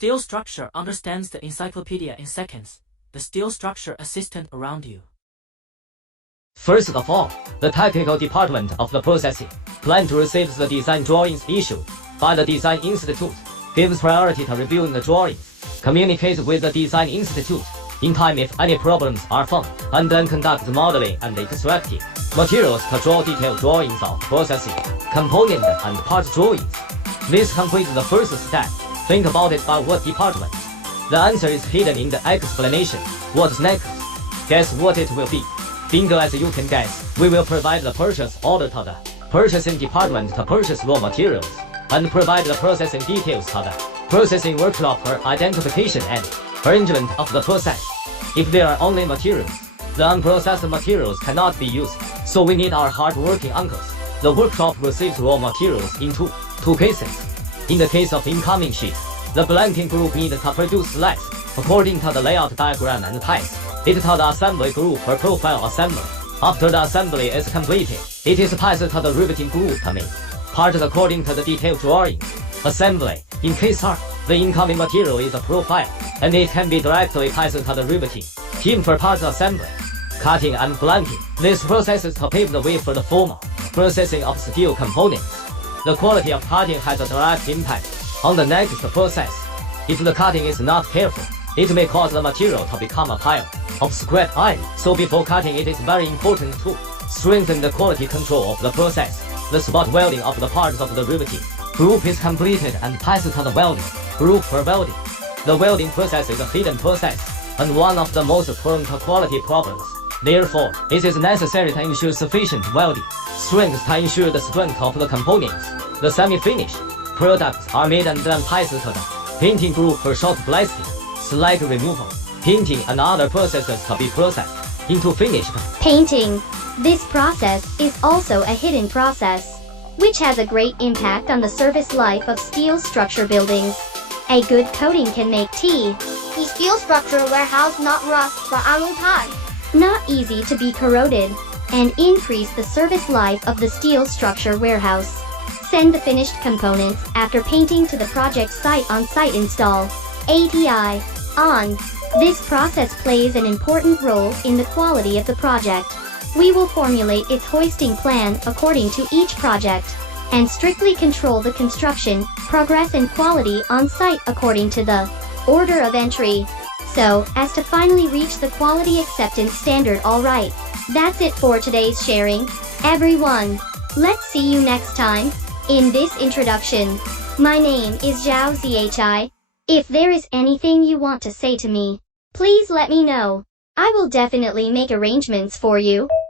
Steel structure understands the encyclopedia in seconds. The steel structure assistant around you. First of all, the technical department of the processing plant receives the design drawings issued by the Design Institute, gives priority to reviewing the drawings, communicates with the Design Institute in time if any problems are found, and then conducts modeling and extracting materials to draw detailed drawings of processing, component and part drawings. This completes the first step. Think about it by what department. The answer is hidden in the explanation. What's next? Guess what it will be. Bingo, as you can guess, we will provide the purchase order to the purchasing department to purchase raw materials, and provide the processing details to the processing workshop for identification and arrangement of the process. If there are only materials, the unprocessed materials cannot be used, so we need our hard-working uncles. The workshop receives raw materials in two cases. In the case of incoming sheet, the blanking group needs to produce slides according to the layout diagram and pass it to the assembly group for profile assembly. After the assembly is completed, it is passed to the riveting group to make parts according to the detailed drawings. Assembly. In case R, the incoming material is a profile, and it can be directly passed to the riveting team for parts assembly. Cutting and blanking. This process is to pave the way for the formal processing of steel components. The quality of cutting has a direct impact on the next process. If the cutting is not careful, it may cause the material to become a pile of scrap iron. So before cutting, it is very important to strengthen the quality control of the process. The spot welding of the parts of the riveting group is completed and passed to the welding group for welding. The welding process is a hidden process and one of the most prone to quality problems. Therefore, it is necessary to ensure sufficient welding strength to ensure the strength of the components. The semi-finished products are made and then passed to the painting group for shot blasting, slag removal, painting and other processes to be processed into finished painting. This process is also a hidden process, which has a great impact on the service life of steel structure buildings. A good coating can make the steel structure warehouse not rust for a long time, not easy to be corroded, and increase the service life of the steel structure warehouse. Send the finished components after painting to the project site on site install. ATI on. This process plays an important role in the quality of the project. We will formulate its hoisting plan according to each project, and strictly control the construction, progress and quality on site according to the order of entry, so as to finally reach the quality acceptance standard. Alright, that's it for today's sharing, everyone. Let's see you next time. In this introduction, my name is Zhao Zhi. If there is anything you want to say to me, please let me know. I will definitely make arrangements for you.